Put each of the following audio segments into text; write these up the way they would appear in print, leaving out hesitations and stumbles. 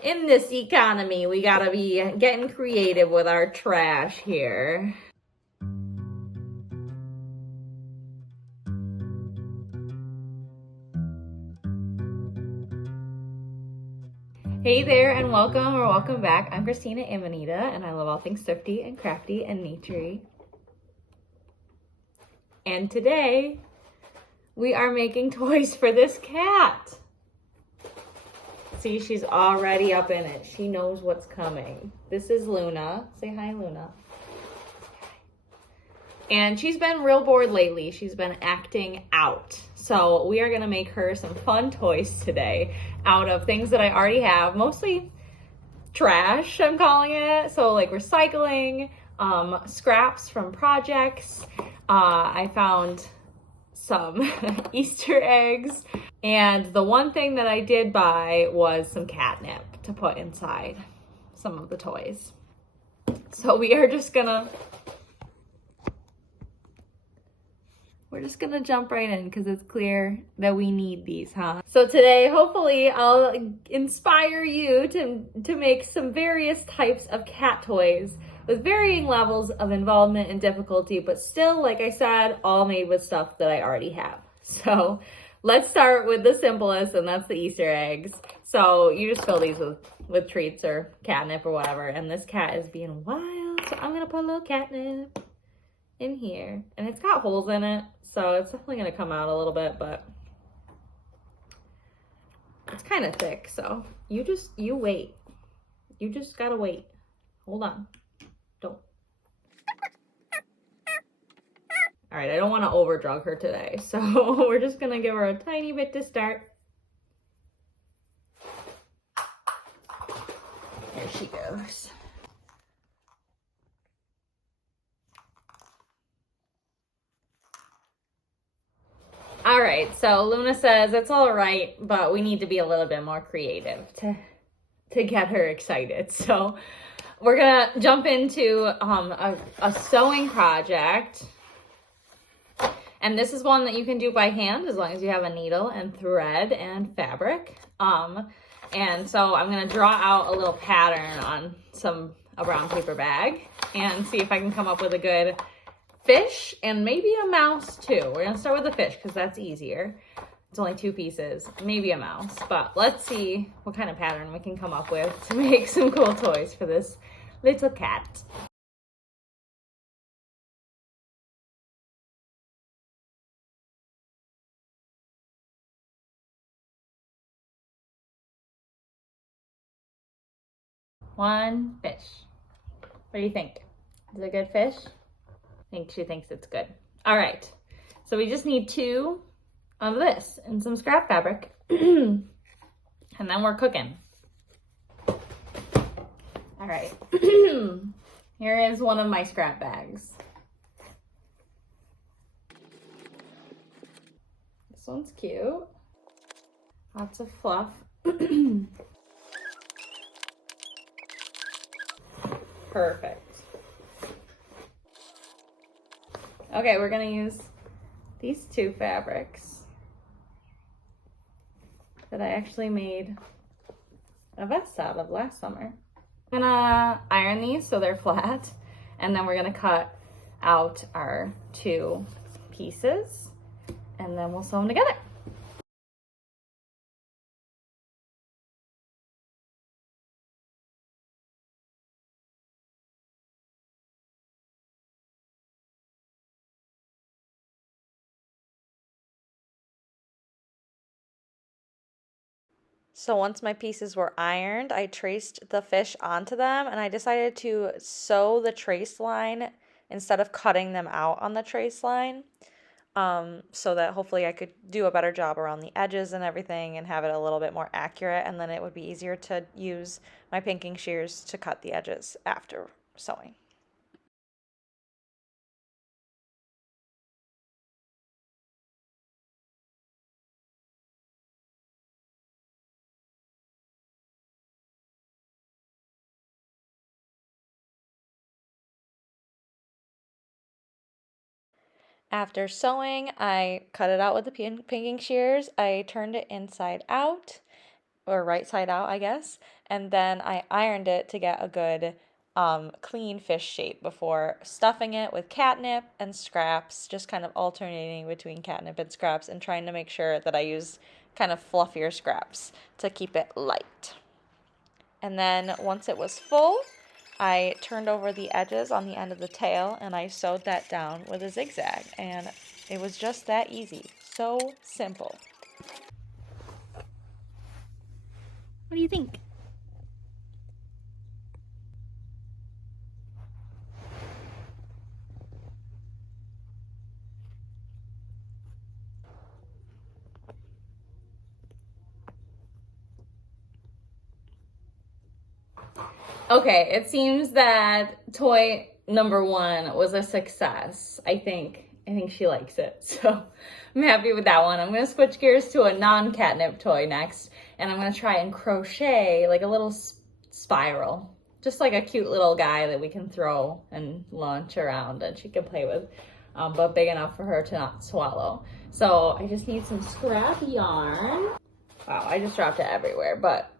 In this economy, we gotta be getting creative with our trash here. Hey there and welcome or welcome back. I'm Christina and Manita and I love all things thrifty and crafty and naturey. And today we are making toys for this cat. See, she's already up in it. She knows what's coming. This is Luna. Say hi, Luna. And she's been real bored lately. She's been acting out. So we are gonna make her some fun toys today out of things that I already have, mostly trash, I'm calling it. So like recycling, scraps from projects. I found some Easter eggs. And the one thing that I did buy was some catnip to put inside some of the toys. So we're just gonna jump right in because it's clear that we need these, huh? So today, hopefully, I'll inspire you to make some various types of cat toys with varying levels of involvement and difficulty, but still, like I said, all made with stuff that I already have. So let's start with the simplest, and that's the Easter eggs. So you just fill these with treats or catnip or whatever, and this cat is being wild, so I'm gonna put a little catnip in here, and it's got holes in it, so it's definitely gonna come out a little bit, but it's kind of thick, so you wait. You just gotta wait. Hold on. Don't. All right, I don't want to overdrug her today, so we're just gonna give her a tiny bit to start. There she goes. All right, so Luna says it's all right, but we need to be a little bit more creative to get her excited. So we're gonna jump into a sewing project. And this is one that you can do by hand as long as you have a needle and thread and fabric. And so I'm gonna draw out a little pattern on a brown paper bag and see if I can come up with a good fish and maybe a mouse too. We're gonna start with the fish because that's easier. It's only 2 pieces, maybe a mouse, but let's see what kind of pattern we can come up with to make some cool toys for this little cat. One fish. What do you think? Is it a good fish? I think she thinks it's good. All right, so we just need 2 of this and some scrap fabric, and then we're cooking. All right, here is one of my scrap bags. This one's cute. Lots of fluff. Perfect. Okay, we're gonna use these 2 fabrics that I actually made a vest out of last summer. I'm gonna iron these so they're flat, and then we're gonna cut out our 2 pieces, and then we'll sew them together. So once my pieces were ironed, I traced the fish onto them, and I decided to sew the trace line instead of cutting them out on the trace line, so that hopefully I could do a better job around the edges and everything and have it a little bit more accurate, and then it would be easier to use my pinking shears to cut the edges after sewing. After sewing, I cut it out with the pinking shears. I turned it inside out, or right side out, I guess. and then I ironed it to get a good clean fish shape before stuffing it with catnip and scraps, just kind of alternating between catnip and scraps and trying to make sure that I use kind of fluffier scraps to keep it light. And then once it was full, I turned over the edges on the end of the tail and I sewed that down with a zigzag, and it was just that easy. So simple. What do you think? Okay, it seems that toy number 1 was a success. I think she likes it, so I'm happy with that one. I'm gonna switch gears to a non-catnip toy next, and I'm gonna try and crochet like a little spiral, just like a cute little guy that we can throw and launch around and she can play with, but big enough for her to not swallow. So I just need some scrap yarn. Wow, I just dropped it everywhere, but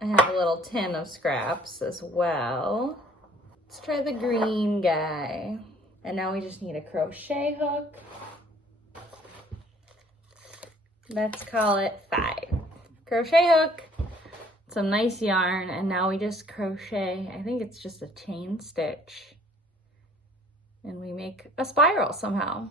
I have a little tin of scraps as well. Let's try the green guy. And now we just need a crochet hook. Let's call it 5. Crochet hook, some nice yarn, and now we just crochet. I think it's just a chain stitch. And we make a spiral somehow.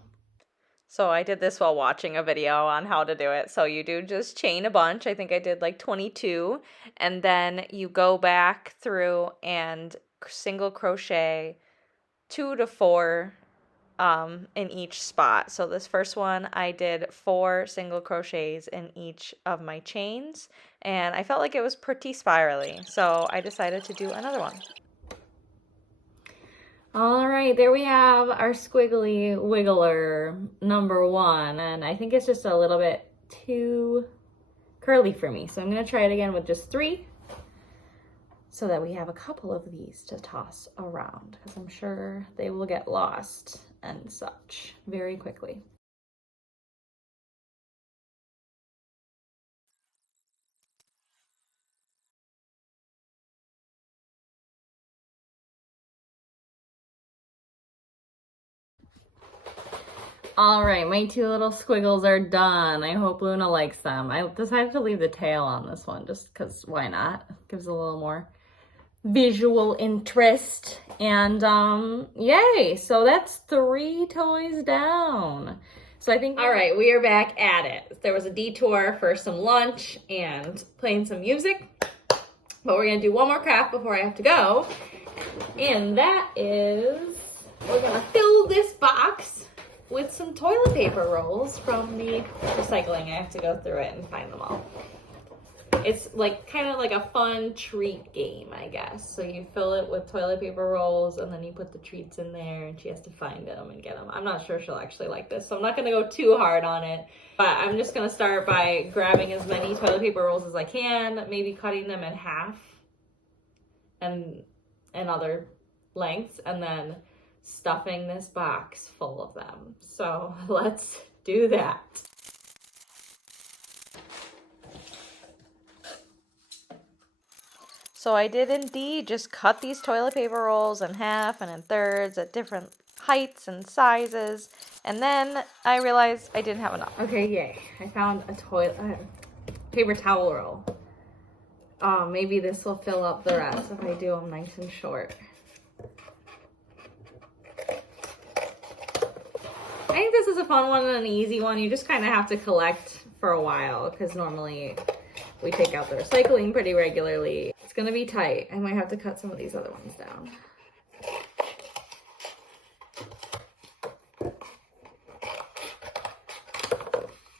So I did this while watching a video on how to do it. So you do just chain a bunch. I think I did like 22. And then you go back through and single crochet 2 to 4 in each spot. So this first one, I did 4 single crochets in each of my chains. And I felt like it was pretty spirally. So I decided to do another one. All right, there we have our squiggly wiggler number 1, and I think it's just a little bit too curly for me, so I'm going to try it again with just 3 so that we have a couple of these to toss around, because I'm sure they will get lost and such very quickly. All right, my 2 little squiggles are done. I hope Luna likes them. I decided to leave the tail on this one just because why not? Gives a little more visual interest. And yay, so that's 3 toys down. So I think, all right, we are back at it. There was a detour for some lunch and playing some music, but we're gonna do one more craft before I have to go. And that is, we're gonna fill this box with some toilet paper rolls from the recycling. I have to go through it and find them all. It's like kind of like a fun treat game, I guess. So you fill it with toilet paper rolls and then you put the treats in there and she has to find them and get them. I'm not sure she'll actually like this, so I'm not gonna go too hard on it. But I'm just gonna start by grabbing as many toilet paper rolls as I can, maybe cutting them in half and other lengths, and then stuffing this box full of them. So let's do that. So I did indeed just cut these toilet paper rolls in half and in thirds at different heights and sizes. And then I realized I didn't have enough. Okay, yay. I found a paper towel roll. Maybe this will fill up the rest if I do them nice and short. I think this is a fun one and an easy one. You just kind of have to collect for a while because normally we take out the recycling pretty regularly. It's gonna be tight. I might have to cut some of these other ones down.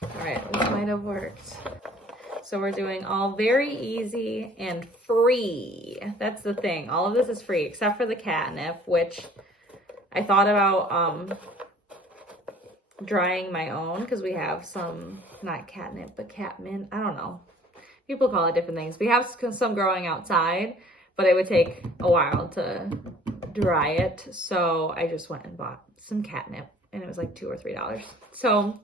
All right, this might have worked. So we're doing all very easy and free. That's the thing. All of this is free except for the catnip, which I thought about drying my own because we have some, not catnip, but catmint. I don't know. People call it different things. We have some growing outside, but it would take a while to dry it. So I just went and bought some catnip and it was like $2 or $3. So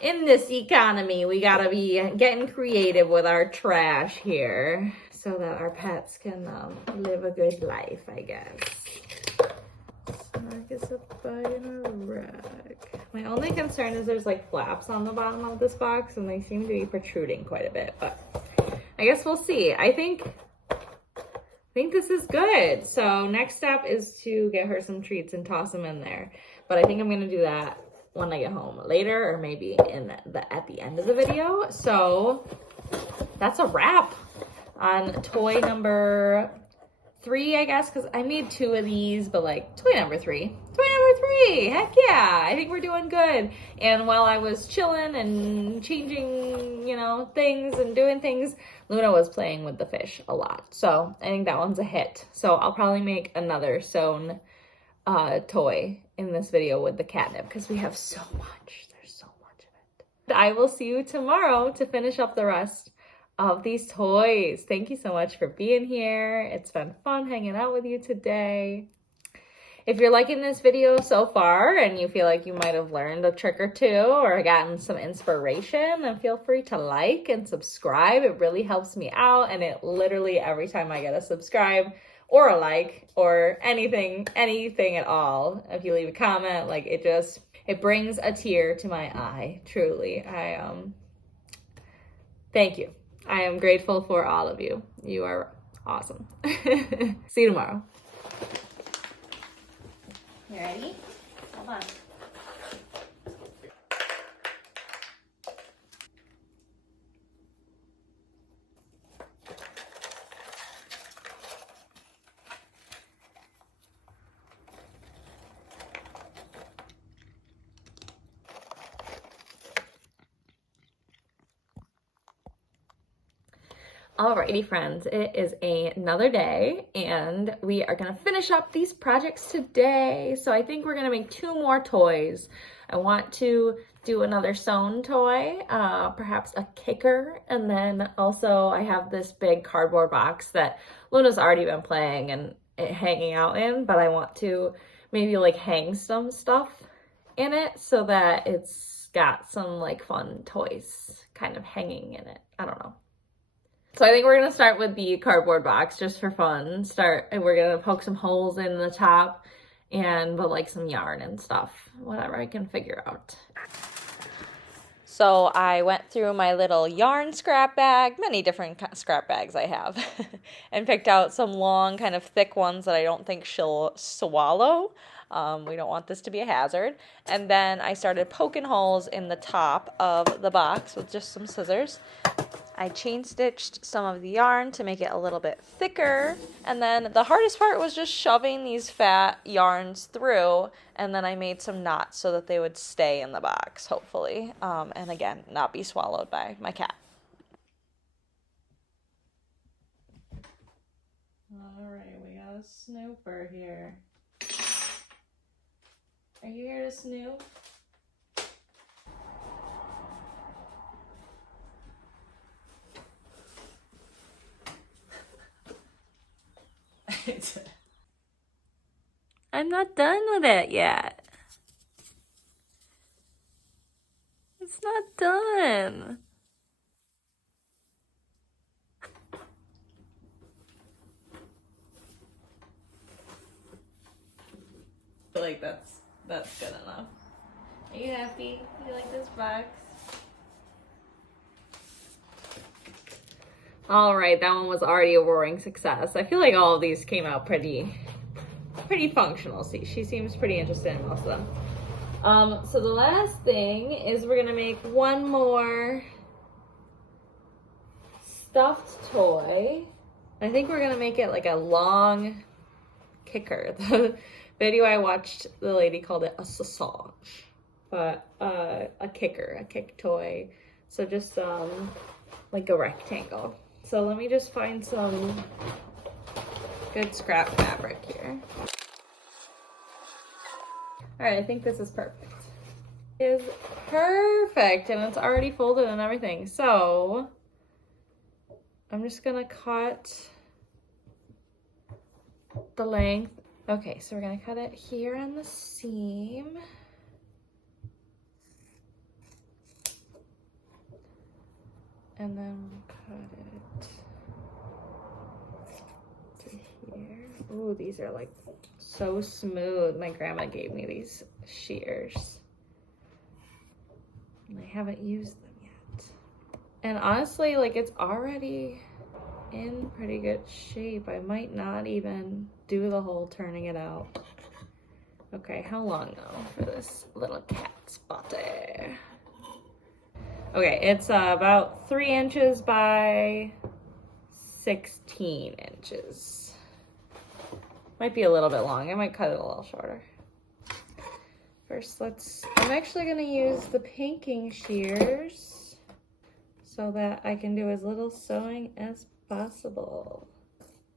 in this economy, we gotta be getting creative with our trash here. so that our pets can live a good life, I guess. Snack is a bug in a rack. My only concern is there's like flaps on the bottom of this box and they seem to be protruding quite a bit, but I guess we'll see. I think this is good. So next step is to get her some treats and toss them in there. But I think I'm gonna do that when I get home later, or maybe at the end of the video. So that's a wrap on toy number 3, I guess, because I made 2 of these, but like toy number 3. Toy number 3, heck yeah, I think we're doing good. And while I was chilling and changing, you know, things and doing things, Luna was playing with the fish a lot. So I think that one's a hit. So I'll probably make another sewn toy in this video with the catnip because we have so much. There's so much of it. I will see you tomorrow to finish up the rest of these toys. Thank you so much for being here. It's been fun hanging out with you today. If you're liking this video so far and you feel like you might have learned a trick or two or gotten some inspiration, then feel free to like and subscribe. It really helps me out, and it literally every time I get a subscribe or a like or anything at all, if you leave a comment, like it brings a tear to my eye, truly. Thank you. I am grateful for all of you. You are awesome. See you tomorrow. You ready? Hold on. Alrighty friends, it is another day and we are gonna finish up these projects today. So I think we're gonna make 2 more toys. I want to do another sewn toy, perhaps a kicker, and then also I have this big cardboard box that Luna's already been playing and hanging out in, but I want to maybe like hang some stuff in it so that it's got some like fun toys kind of hanging in it. I don't know. So I think we're gonna start with the cardboard box just for fun. We're gonna poke some holes in the top and put like some yarn and stuff, whatever I can figure out. So I went through my little yarn scrap bag, many different scrap bags I have, and picked out some long kind of thick ones that I don't think she'll swallow. We don't want this to be a hazard. And then I started poking holes in the top of the box with just some scissors. I chain stitched some of the yarn to make it a little bit thicker, and then the hardest part was just shoving these fat yarns through, and then I made some knots so that they would stay in the box, hopefully, and again, not be swallowed by my cat. Alright, we got a snooper here. Are you here to snoop? I'm not done with it yet. It's not done. I feel like that's good enough. Are you happy? You like this box? All right, that one was already a roaring success. I feel like all of these came out pretty functional. See, she seems pretty interested in most of them. So the last thing is we're gonna make one more stuffed toy. I think we're gonna make it like a long kicker. The video I watched, the lady called it a sausage, but a kicker, a kick toy. So just like a rectangle. So let me just find some good scrap fabric here. All right, I think this is perfect. It is perfect, and it's already folded and everything. So I'm just gonna cut the length. Okay, so we're gonna cut it here on the seam. And then we'll cut it here. Ooh, these are like so smooth. My grandma gave me these shears. And I haven't used them yet. And honestly, like it's already in pretty good shape. I might not even do the whole turning it out. Okay, how long though for this little cat spot there? Okay, it's about 3 inches by 16 inches. Might be a little bit long. I might cut it a little shorter. First, I'm actually gonna use the pinking shears so that I can do as little sewing as possible.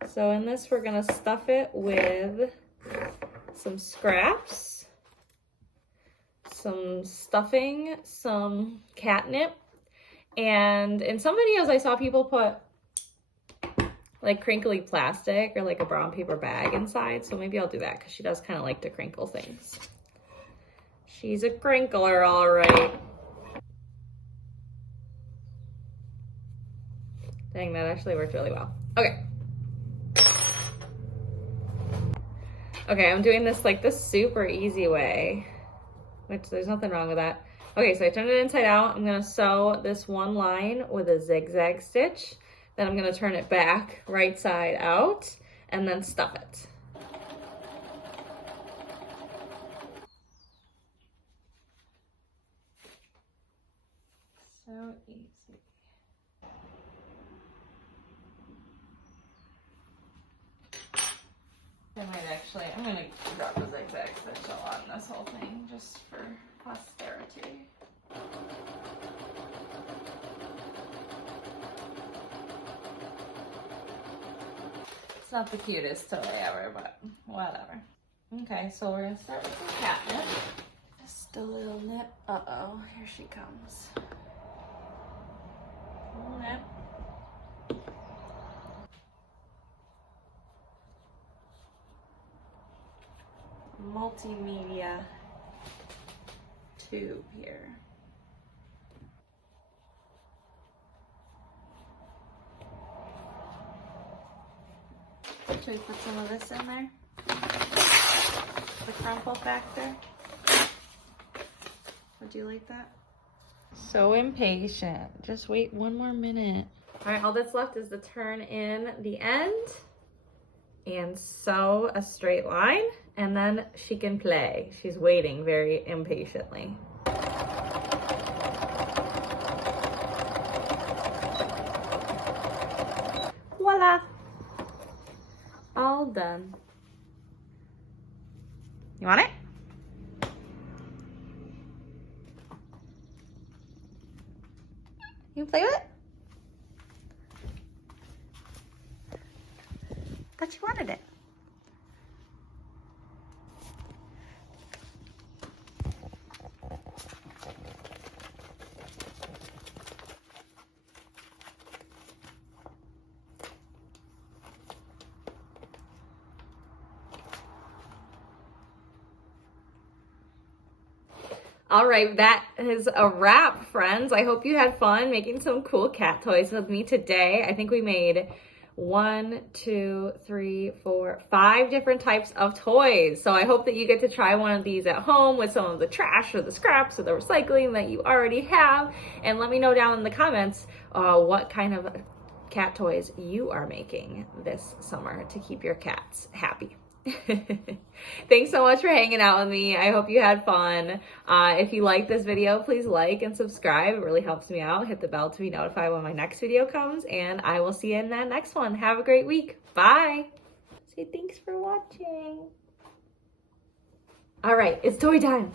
So in this, we're gonna stuff it with some scraps, some stuffing, some catnip, and in some videos I saw people put like crinkly plastic or like a brown paper bag inside, so maybe I'll do that because she does kind of like to crinkle things. She's a crinkler, all right. Dang, that actually worked really well. Okay. Okay, I'm doing this like the super easy way, which there's nothing wrong with that. Okay, so I turned it inside out. I'm gonna sew this one line with a zigzag stitch. Then I'm gonna turn it back right side out and then stuff it. So easy. I'm gonna drop the zigzag stitch a lot in this whole thing just for posterity. It's not the cutest toy ever, but whatever. Okay, so we're gonna start with some catnip. Just a little nip. Uh-oh, here she comes. Nip. Multimedia tube here. Should we put some of this in there? The crumple factor. Would you like that? So impatient. Just wait one more minute. All right, all that's left is to turn in the end and sew a straight line, and then she can play. She's waiting very impatiently. Voila! All done. You want it? You can play with it? Thought you wanted it. All right, that is a wrap, friends. I hope you had fun making some cool cat toys with me today. I think we made 5 different types of toys. So I hope that you get to try one of these at home with some of the trash or the scraps or the recycling that you already have. And let me know down in the comments what kind of cat toys you are making this summer to keep your cats happy. Thanks so much for hanging out with me. I hope you had fun. If you like this video, please like and subscribe. It really helps me out. Hit the bell to be notified when my next video comes, and I will see you in that next one. Have a great week. Bye. Say thanks for watching. All right, it's toy time.